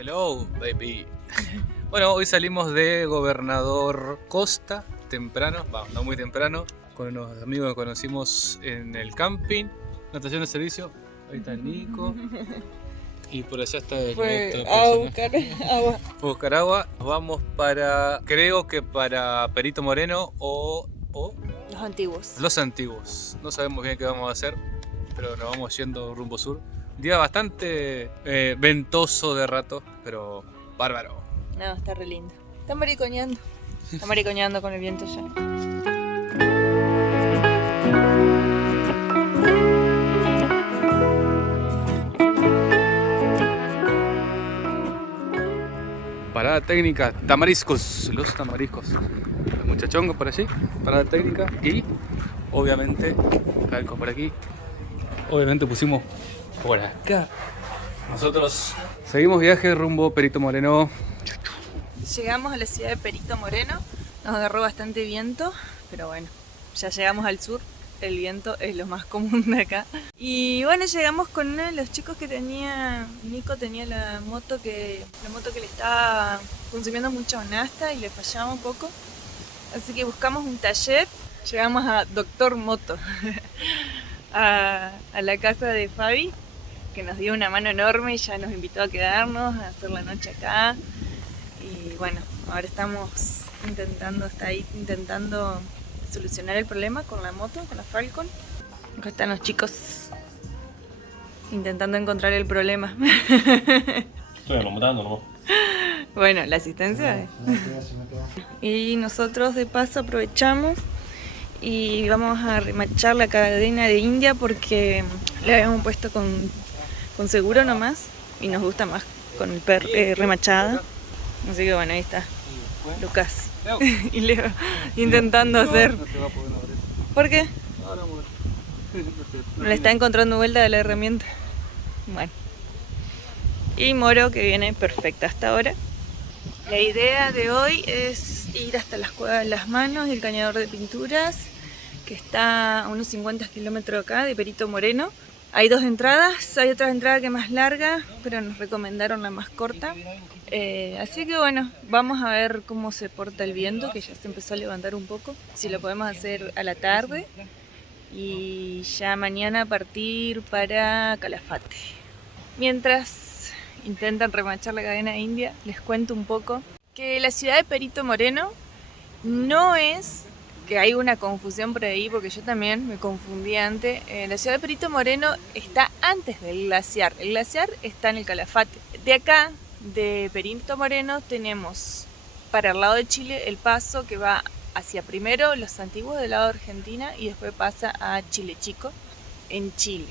Hello, baby. Bueno, hoy salimos de Gobernador Costa, temprano, no muy temprano, con unos amigos que conocimos en el camping, una estación de servicio. Ahí está Nico. Y por allá está el Fue otro a buscar agua. Fue a buscar agua. Nos vamos para, creo que para Perito Moreno o Los antiguos. Los Antiguos. No sabemos bien qué vamos a hacer, pero nos vamos yendo rumbo sur. Un día bastante ventoso de rato, pero bárbaro. No, está re lindo. Está maricoñando. Está maricoñando con el viento ya. Parada técnica, tamariscos, los tamariscos. Los muchachongos por allí, parada técnica. Y obviamente, calco por aquí. Obviamente pusimos por acá. Nosotros seguimos viaje rumbo Perito Moreno. Llegamos a la ciudad de Perito Moreno. Nos agarró bastante viento, pero bueno, ya llegamos al sur. El viento es lo más común de acá. Y bueno, llegamos con uno de los chicos que tenía, Nico tenía la moto que le estaba consumiendo mucha nafta y le fallaba un poco. Así que buscamos un taller, llegamos a Doctor Moto, a la casa de Fabi, que nos dio una mano enorme y ya nos invitó a quedarnos, a hacer la noche acá. Y bueno, ahora estamos intentando solucionar el problema con la moto, con la Falcon. Acá están los chicos intentando encontrar el problema. Estoy montando, ¿no? Bueno, la asistencia. Y nosotros de paso aprovechamos y vamos a remachar la cadena de India porque le habíamos puesto con seguro nomás y nos gusta más con el remachada. Así que bueno, ahí está Lucas y Leo intentando hacer. No se va a poder abrir. ¿Por qué? Ahora vamos a ver. No le está encontrando vuelta de la herramienta. Bueno. Y Moro que viene perfecta hasta ahora. La idea de hoy es ir hasta las Cuevas de las Manos y el Cañador de Pinturas, que está a unos 50 kilómetros acá de Perito Moreno. Hay dos entradas, hay otra entrada que es más larga, pero nos recomendaron la más corta. Así que bueno, vamos a ver cómo se porta el viento, que ya se empezó a levantar un poco. Si lo podemos hacer a la tarde y ya mañana partir para Calafate. Mientras intentan remachar la cadena india, les cuento un poco que la ciudad de Perito Moreno no es que hay una confusión por ahí, porque yo también me confundí antes. La ciudad de Perito Moreno está antes del glaciar. El glaciar está en el Calafate. De acá, de Perito Moreno, tenemos para el lado de Chile el paso que va hacia primero Los Antiguos del lado de Argentina y después pasa a Chile Chico en Chile.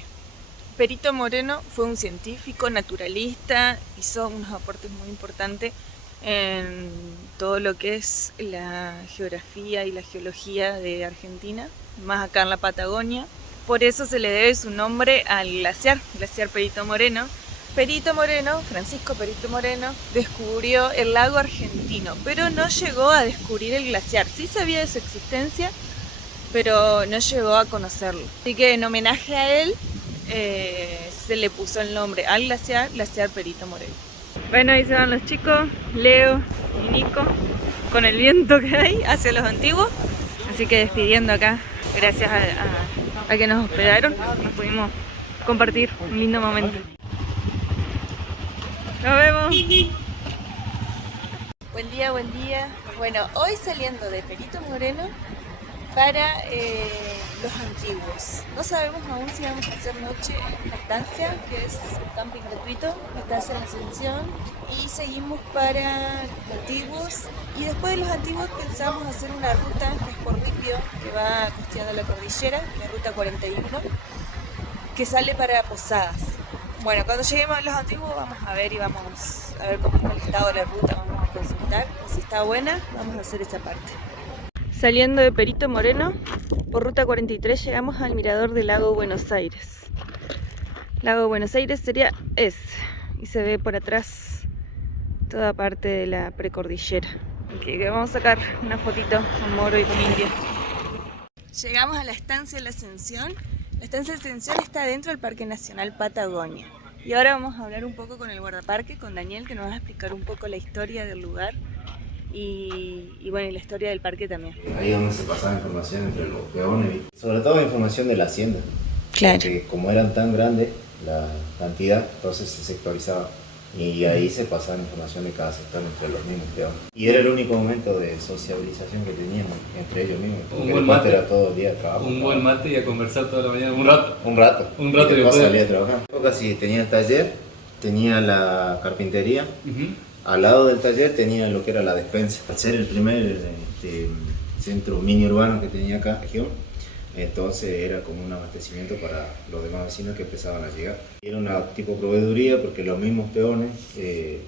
Perito Moreno fue un científico naturalista, hizo unos aportes muy importantes en todo lo que es la geografía y la geología de Argentina, más acá en la Patagonia. Por eso se le debe su nombre al glaciar Perito Moreno. Perito Moreno, Francisco Perito Moreno, descubrió el lago argentino, pero no llegó a descubrir el glaciar. Sí sabía de su existencia, pero no llegó a conocerlo. Así que en homenaje a él se le puso el nombre al glaciar Perito Moreno. Bueno, ahí se van los chicos, Leo y Nico, con el viento que hay hacia Los Antiguos. Así que despidiendo acá, gracias a que nos hospedaron, nos pudimos compartir un lindo momento. Nos vemos. Buen día, buen día. Bueno, hoy saliendo de Perito Moreno para Los Antiguos. No sabemos aún si vamos a hacer noche en la estancia, que es un camping gratuito, Estancia de la Ascensión, y seguimos para Los Antiguos. Y después de Los Antiguos pensamos hacer una ruta que es por Ripio, que va costeando la cordillera, la ruta 41, que sale para Posadas. Bueno, cuando lleguemos a Los Antiguos vamos a ver cómo está el estado de la ruta, vamos a consultar. Si está buena, vamos a hacer esa parte. Saliendo de Perito Moreno, por ruta 43 llegamos al mirador del lago Buenos Aires. Lago Buenos Aires sería ese, y se ve por atrás toda parte de la precordillera. Aquí vamos a sacar una fotito con Moro y con India. Llegamos a la Estancia de la Ascensión. La Estancia de la Ascensión está dentro del Parque Nacional Patagonia. Y ahora vamos a hablar un poco con el guardaparque, con Daniel, que nos va a explicar un poco la historia del lugar y bueno, y la historia del parque también. Ahí donde se pasaba información entre los peones, sobre todo información de la hacienda. Claro. Porque como eran tan grandes la cantidad, entonces se sectorizaba. Y ahí se pasaba información de cada sector entre los mismos peones. Y era el único momento de sociabilización que teníamos entre ellos mismos. Porque buen después mate. era todo el día de trabajo. Un buen mate y a conversar toda la mañana, un rato. Un rato. Un rato y y después después- salía a trabajar. Casi tenía el taller, tenía la carpintería. Ujú. Al lado del taller tenía lo que era la despensa. Al ser el primer centro mini urbano que tenía acá, región, entonces era como un abastecimiento para los demás vecinos que empezaban a llegar. Era una tipo proveeduría porque los mismos peones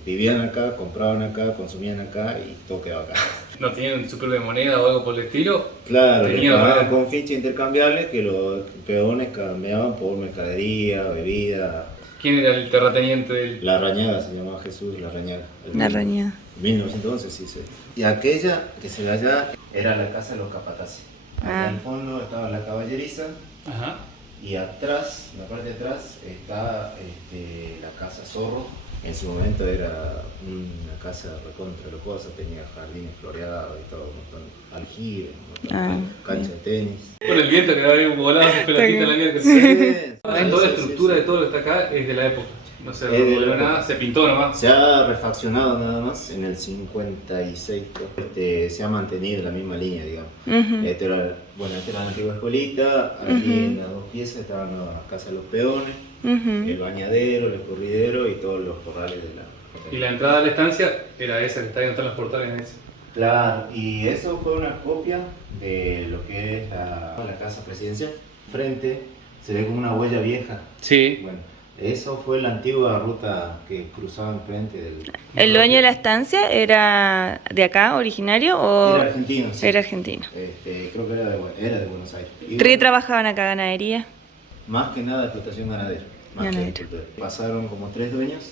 vivían acá, compraban acá, consumían acá y todo quedaba acá. ¿No tenían su propia moneda o algo por el estilo? Claro, le Tenía, pagaban ¿verdad? con fichas intercambiables que los peones cambiaban por mercadería, bebida. ¿Quién era el terrateniente del...? La Rañaga se llamaba Jesús, La Rañaga. La Rañaga. 1911, sí, sí. Y aquella que se ve allá era la casa de los capataces. Acá Ah. en el fondo estaba la caballeriza Ajá. y atrás, en la parte de atrás, está la casa Zorro. En su momento era una casa recontra lujosa, tenía jardines floreados y todo, un montón de aljibes, un montón de cancha de tenis. Con el viento que había volado sus pelotitas en la mierda. Sí, Toda la estructura de todo lo que está acá es de la época. No se Es de la revolvió época. nada, se pintó nomás. Se ha refaccionado nada más en el 56, creo. Se ha mantenido la misma línea, digamos. Ujú. Esta era la antigua escuelita, allí en las dos piezas estaban las casas de los peones, el Ujú. bañadero, el escurridero y todos los corrales de la... Y la entrada a la estancia era esa que está ahí donde están los portales. Esa. Claro, y eso fue una copia de lo que es la casa presidencial. Frente se ve como una huella vieja. Sí. Bueno, eso fue la antigua ruta que cruzaba enfrente del... ¿El dueño de la estancia era de acá, originario, o Era argentino, sí. era argentino? Creo que era de Buenos Aires. Y ¿Qué trabajaban acá, ganadería? más que nada explotación ganadera. Más que Ganadera. agricultura. Pasaron como 3 dueños.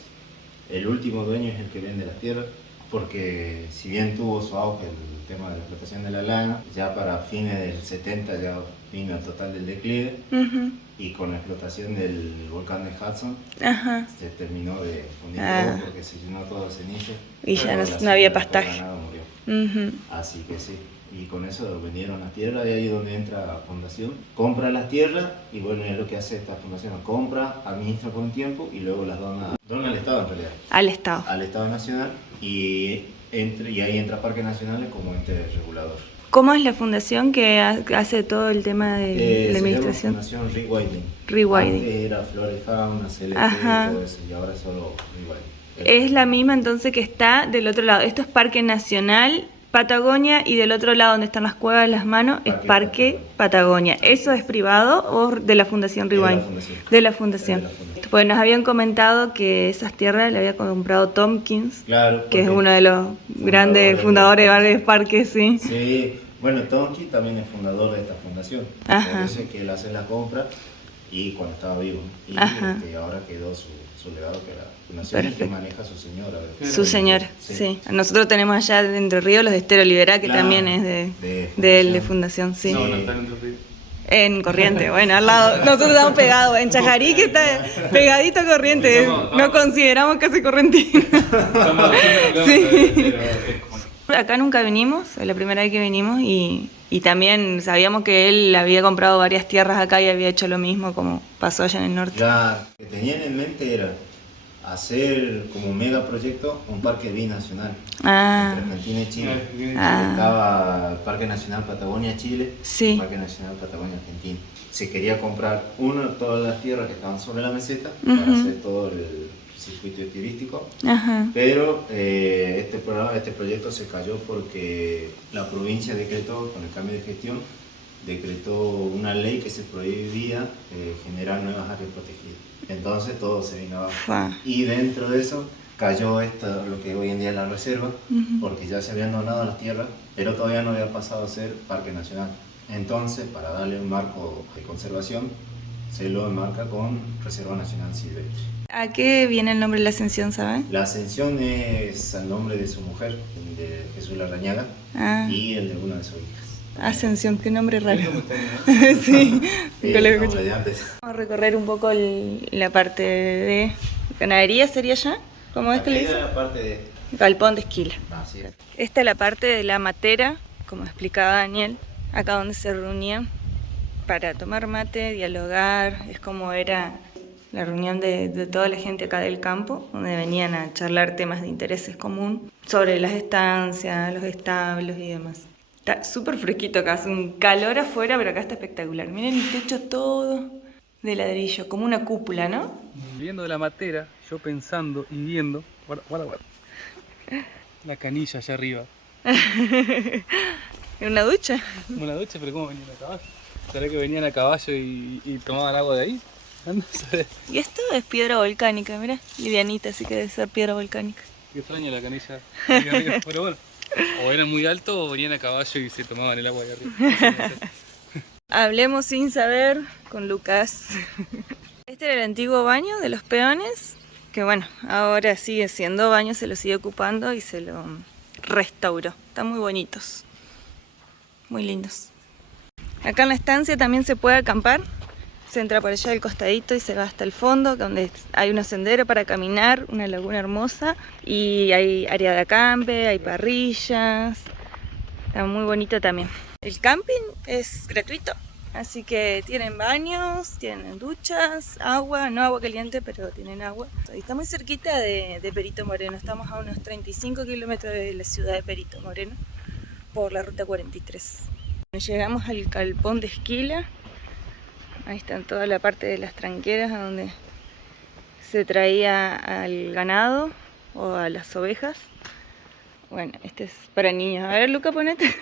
El último dueño es el que vende las tierras, porque si bien tuvo su auge el tema de la explotación de la lana, ya para fines del 70 ya vino el total del declive Ujú. y con la explotación del volcán de Hudson Ajá. se terminó de fundir Ah. todo porque se llenó todo de ceniza. Y ya Pero no- la no había siembra, todo pastaje. ganado murió. Ujú. Así que sí, y con eso vendieron las tierras, de ahí donde entra la fundación. Compra las tierras y bueno, es lo que hace esta fundación, compra, administra por un tiempo y luego las dona al Estado en realidad, Al Estado. al Estado Nacional y ahí entra Parque Nacional como ente regulador. ¿Cómo es la fundación que hace todo el tema de la Se llama administración? Fundación Rewilding. Rewilding. Antes era Flora y Fauna, CLT Ajá. y todo eso, y ahora es solo Rewilding. Es la misma entonces que está del otro lado. Esto es Parque Nacional Patagonia y del otro lado donde están las cuevas de las manos es Parque Parque Patagonia. ¿Eso es privado o de la Fundación De la Rewind? fundación. De la Fundación. De la fundación. Pues nos habían comentado que esas tierras le había comprado Tompkins, Claro, que es porque- uno de los grandes fundadores de varios parques, sí. Sí, bueno, Tonki también es fundador de esta fundación. Ajá. Por eso es que él hace la compra y cuando estaba vivo. Y Ajá. ahora quedó su legado que la fundación y que Perfecto. maneja su señora. Su señora, sí. Nosotros tenemos allá de Entre Ríos los de Estero Liberá, que Claro, también es de él, de Fundación, sí. No, no están en Río. En Corriente, bueno, al lado. Nosotros estamos pegados. En Chajarí, que está pegadito a Corriente. No consideramos casi correntino. Sí. Acá nunca vinimos, es la primera vez que vinimos y también sabíamos que él había comprado varias tierras acá y había hecho lo mismo como pasó allá en el norte. Lo que tenían en mente era hacer como un megaproyecto un parque binacional Ah, entre Argentina y Chile. Ah. Estaba el Parque Nacional Patagonia Chile, Sí. el Parque Nacional Patagonia Argentina. Se quería comprar todas las tierras que estaban sobre la meseta para Ujú. hacer todo el circuito turístico. ajá. Pero este proyecto se cayó porque la provincia decretó, con el cambio de gestión, decretó una ley que se prohibía generar nuevas áreas protegidas. Entonces todo se vino abajo. Fua. Y dentro de eso cayó lo que hoy en día es la reserva, Ujú. porque ya se habían donado las tierras, pero todavía no había pasado a ser parque nacional. Entonces, para darle un marco de conservación, se lo enmarca con Reserva Nacional Silvestre. ¿A qué viene el nombre de la ascensión, saben? La ascensión es al nombre de su mujer, de Jesús La Rañaga, Ah, y el de una de sus hijas. Ascensión, qué nombre raro. Sí, nunca lo había nombre escuchado. de antes. Vamos a recorrer un poco la parte de ¿Ganadería sería allá? ¿Cómo es que le Acá dicen? era parte de... Galpón de esquila. Así es. Esta es la parte de la matera, como explicaba Daniel, acá donde se reunían para tomar mate, dialogar, es como era la reunión de toda la gente acá del campo, donde venían a charlar temas de intereses común sobre las estancias, los establos y demás. Está súper fresquito acá, hace un calor afuera, pero acá está espectacular. Miren el techo todo de ladrillo, como una cúpula, ¿no? Viendo de la matera, yo pensando y viendo, guarda. La canilla allá arriba. ¿En una ducha? Una ducha, pero ¿cómo venían a caballo? ¿Será que venían a caballo y tomaban agua de ahí? No sé. Y esto es piedra volcánica, mira, livianita, así que debe ser piedra volcánica. Qué extraña la canilla ahí arriba, pero bueno. O eran muy altos o venían a caballo y se tomaban el agua de arriba. No sé. Hablemos sin saber con Lucas. Este era el antiguo baño de los peones, que bueno, ahora sigue siendo baño, se lo sigue ocupando y se lo restauró. Están muy bonitos, muy lindos. Acá en la estancia también se puede acampar. Se entra por allá del costadito y se va hasta el fondo, donde hay un sendero para caminar, una laguna hermosa. Y hay área de acampe, hay parrillas. Está muy bonito también. El camping es gratuito, así que tienen baños, tienen duchas, agua, no agua caliente, pero tienen agua. Y está muy cerquita de Perito Moreno, estamos a unos 35 kilómetros de la ciudad de Perito Moreno, por la ruta 43. Llegamos al galpón de esquila, ahí está toda la parte de las tranqueras donde se traía al ganado o a las ovejas. Bueno, este es para niños. A ver, Luca, ponete.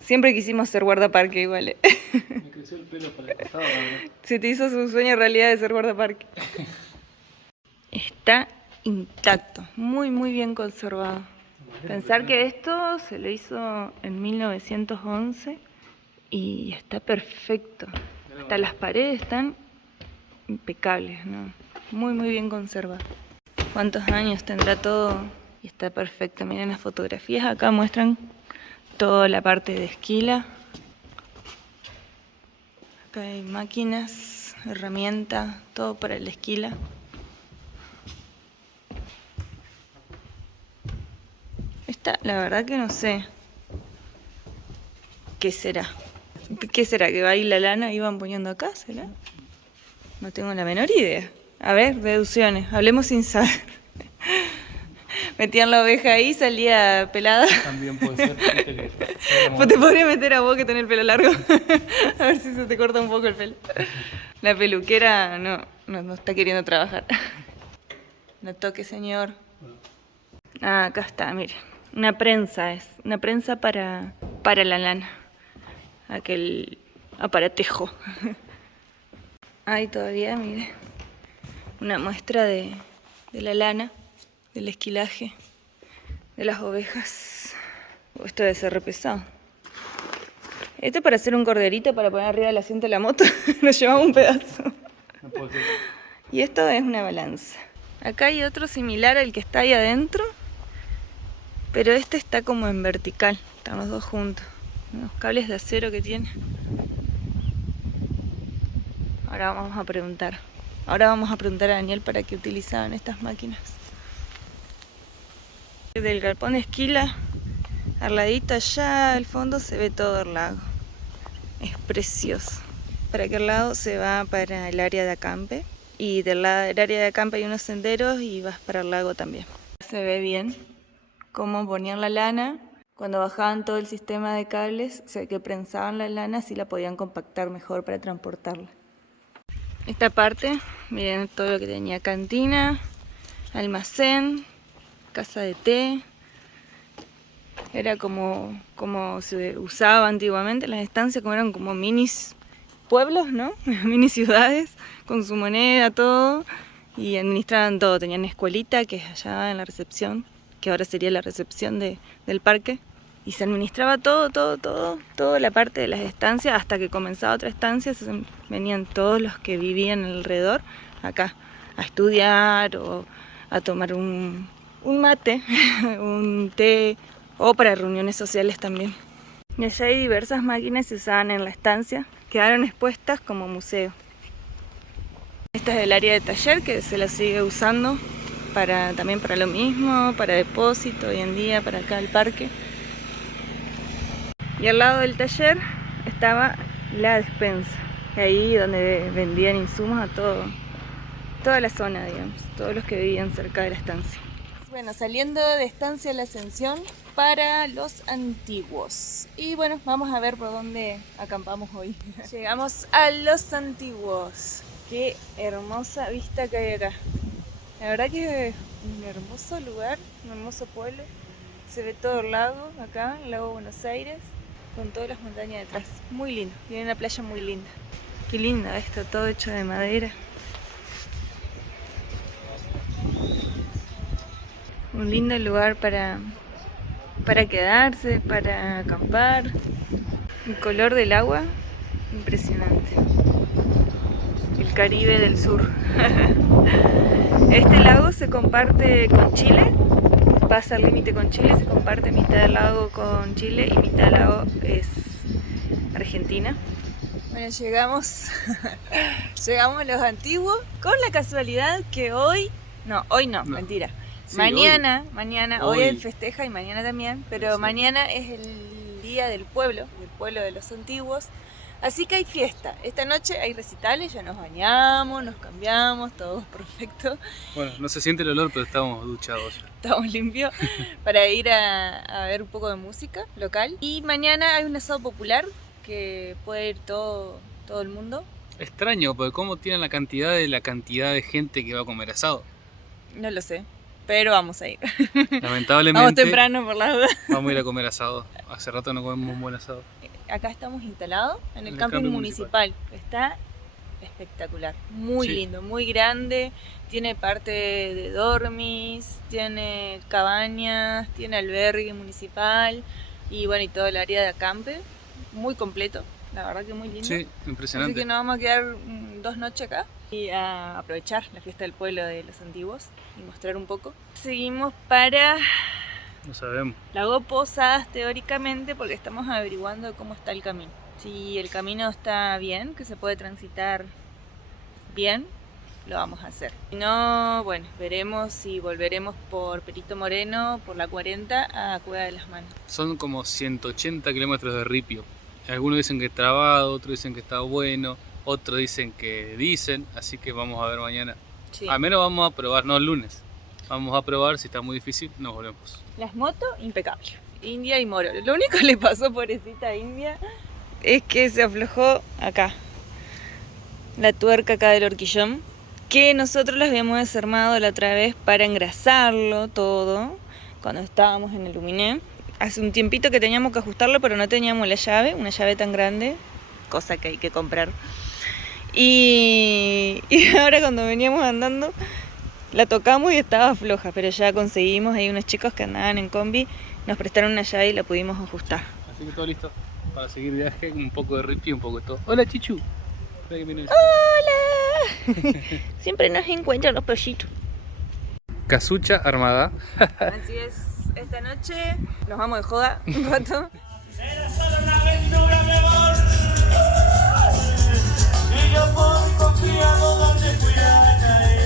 Siempre quisimos ser guardaparque igual. Me creció el pelo para el costado, ¿no? Se te hizo su sueño realidad de ser guardaparque. Está intacto, muy bien conservado. Pensar que esto se lo hizo en 1911 y está perfecto. Hasta las paredes están impecables, ¿no? Muy bien conservado. ¿Cuántos años tendrá todo? Y está perfecto. Miren las fotografías, acá muestran toda la parte de esquila. Acá hay máquinas, herramientas, todo para la esquila. Esta, la verdad que no sé. ¿Qué será? ¿Qué será? ¿Que va ahí la lana y van poniendo acá? ¿Será? No tengo la menor idea. A ver, deducciones. Hablemos sin saber. Metían la oveja ahí y salía pelada. También puede ser. Pues te podría meter a vos que tenés el pelo largo. A ver si se te corta un poco el pelo. La peluquera no está queriendo trabajar. No toque, señor. Ah, acá está, mire. Una prensa es. Una prensa para la lana. Aquel aparatejo. Hay todavía, mire. Una muestra de la lana, del esquilaje, de las ovejas. Esto debe ser re pesado. Esto es para hacer un corderito para poner arriba del asiento de la moto. Nos llevamos un pedazo. No puede ser. Y esto es una balanza. Acá hay otro similar al que está ahí adentro, pero este está como en vertical. Están los dos juntos. Unos cables de acero que tiene. Ahora vamos a preguntar. Ahora vamos a preguntar a Daniel para qué utilizaban estas máquinas. Del galpón de esquila, al ladito allá al fondo se ve todo el lago. Es precioso. Para aquel lado se va para el área de acampe. Y del lado del área de acampe hay unos senderos y vas para el lago también. Se ve bien cómo ponían la lana. Cuando bajaban todo el sistema de cables, o sea que prensaban la lana, así la podían compactar mejor para transportarla. Esta parte, miren todo lo que tenía: cantina, almacén, casa de té. Era como se usaba antiguamente las estancias, como eran como minis pueblos, ¿no? Mini ciudades, con su moneda, todo. Y administraban todo. Tenían escuelita, que es allá en la recepción, que ahora sería la recepción del parque. Y se administraba toda la parte de las estancias, hasta que comenzaba otra estancia. Venían todos los que vivían alrededor acá a estudiar o a tomar un mate, un té, o para reuniones sociales también. Y allá hay diversas máquinas que se usaban en la estancia, quedaron expuestas como museo. Esta es el área de taller que se la sigue usando también para lo mismo, para depósito hoy en día, para acá el parque. Y al lado del taller estaba la despensa, ahí donde vendían insumos a toda la zona, digamos, todos los que vivían cerca de la estancia. Bueno, saliendo de Estancia La Ascensión para Los Antiguos. Y bueno, vamos a ver por dónde acampamos hoy. Llegamos a Los Antiguos. Qué hermosa vista que hay acá. La verdad que es un hermoso lugar, un hermoso pueblo. Se ve todo el lago acá, el lago Buenos Aires, con todas las montañas detrás. Muy lindo, tiene una playa muy linda. Qué linda esto, todo hecho de madera. Un lindo lugar para quedarse, para acampar. El color del agua, impresionante. El Caribe del sur. Este lago se comparte con Chile, pasa el límite con Chile, se comparte mitad del lago con Chile y mitad del lago es Argentina. Bueno, llegamos a Los Antiguos con la casualidad que hoy no, mentira. Sí, mañana, hoy Hoy. festeja y mañana también, pero Sí. mañana es el día del pueblo de Los Antiguos. Así que hay fiesta. Esta noche hay recitales, ya nos bañamos, nos cambiamos, todo perfecto. Bueno, no se siente el olor, pero estamos duchados. Estamos limpios para ir a ver un poco de música local. Y mañana hay un asado popular que puede ir todo el mundo. Extraño, porque cómo tienen la cantidad de gente que va a comer asado. No lo sé, pero vamos a ir. Lamentablemente Vamos temprano por la duda. vamos a ir a comer asado. Hace rato no comemos un buen asado. Acá estamos instalados en el camping municipal. Está espectacular, muy Sí. lindo, muy grande. Tiene parte de dormis, tiene cabañas, tiene albergue municipal y bueno, y todo el área de acampe. Muy completo, la verdad que muy lindo. Sí, Así impresionante. que nos vamos a quedar 2 noches acá y a aprovechar la fiesta del pueblo de Los Antiguos y mostrar un poco. Seguimos para No sabemos. Lago Posadas teóricamente porque estamos averiguando cómo está el camino. Si el camino está bien, que se puede transitar bien, lo vamos a hacer. Si no, bueno, veremos si volveremos por Perito Moreno, por la 40 a Cueva de las Manos. Son como 180 kilómetros de ripio. Algunos dicen que es trabado, otros dicen que está bueno, otros dicen que así que vamos a ver mañana. Sí. Al menos vamos a probar, no el lunes. Vamos a probar, si está muy difícil, nos volvemos. Las motos, impecables. India y Moro. Lo único que le pasó, pobrecita a India, es que se aflojó acá. La tuerca acá del horquillón. Que nosotros las habíamos desarmado la otra vez para engrasarlo todo. Cuando estábamos en el Luminé. Hace un tiempito que teníamos que ajustarlo, pero no teníamos la llave. Una llave tan grande. Cosa que hay que comprar. Y ahora cuando veníamos andando, la tocamos y estaba floja, pero ya conseguimos, hay unos chicos que andaban en combi, nos prestaron una llave y la pudimos ajustar. Así que todo listo para seguir viaje, un poco de ripio y un poco de todo. Hola Chichu. Espera que viene. ¡Hola! Siempre nos encuentran los pollitos. Casucha armada. Así es, esta noche nos vamos de joda un rato. Era solo una aventura, mi amor. Y yo muy confiado donde fui a caer.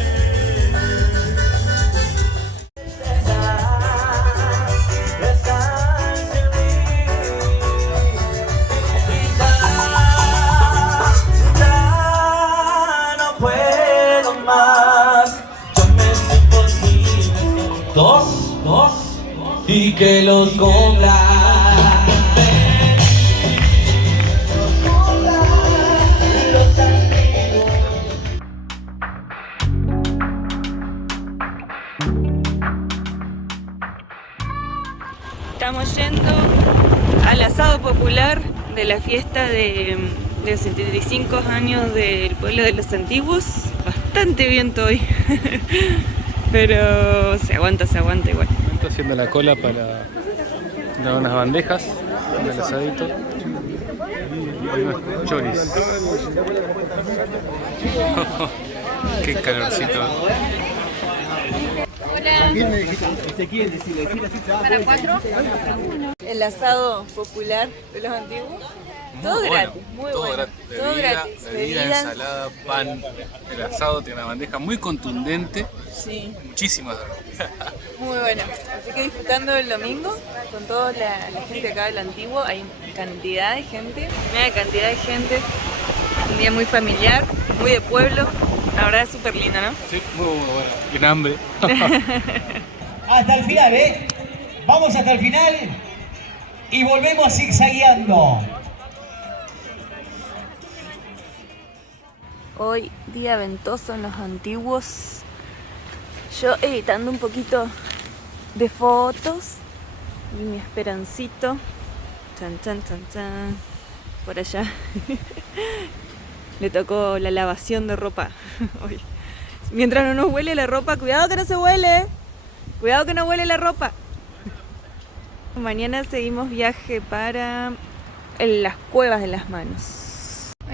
No puedo más. Yo me fui por ti. Dos, y que los cumpla. Estamos yendo al asado popular de la fiesta de los 75 años del pueblo de Los Antiguos. Bastante viento hoy, pero se aguanta igual. Estoy haciendo la cola para dar unas bandejas del asadito. Y unos choris. Qué calorcito. ¿Para 4? El asado popular de Los Antiguos. Todo Muy gratis, bueno, muy todo bueno. gratis. Todo gratis. Bebida, Bebidas. ensalada, pan, el asado tiene una bandeja muy contundente, Sí, muchísimas. muy bueno. Así que disfrutando el domingo con toda la gente acá del Antiguo. Hay cantidad de gente, una cantidad de gente. Un día muy familiar, muy de pueblo. La verdad es súper lindo, ¿no? Sí, muy bueno. Tiene hambre. Hasta el final, ¿eh? Vamos hasta el final y volvemos zigzagueando. Hoy día ventoso en los Antiguos. Yo editando un poquito de fotos. Y mi esperancito. Chan, chan, chan, chan. Por allá. Le tocó la lavación de ropa hoy. Mientras no nos huele la ropa, cuidado que no se huele. Cuidado que no huele la ropa. Mañana seguimos viaje para las Cuevas de las Manos.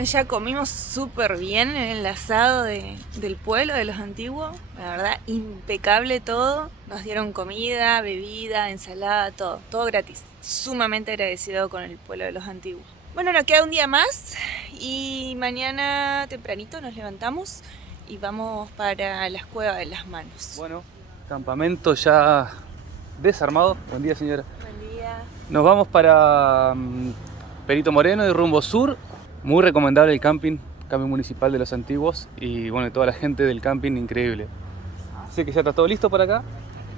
Ya comimos súper bien en el asado del pueblo de los Antiguos. La verdad, impecable todo. Nos dieron comida, bebida, ensalada, todo. Todo gratis. Sumamente agradecido con el pueblo de los Antiguos. Bueno, nos queda un día más y mañana tempranito nos levantamos y vamos para las Cuevas de las Manos. Bueno, campamento ya desarmado. Buen día, señora. Buen día. Nos vamos para Perito Moreno y rumbo sur. Muy recomendable el camping municipal de los Antiguos. Y bueno, toda la gente del camping, increíble. Así que ya está todo listo para acá.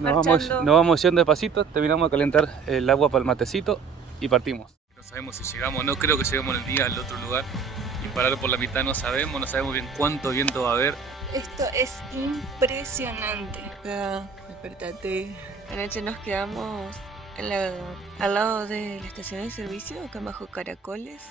Nos Marchando. vamos yendo despacito. Terminamos de calentar el agua para el matecito y partimos. No sabemos si llegamos o no. Creo que llegamos en el día al otro lugar. Y parar por la mitad no sabemos bien cuánto viento va a haber. Esto es impresionante. Despertate. Anoche nos quedamos al lado de la estación de servicio, acá bajo Caracoles.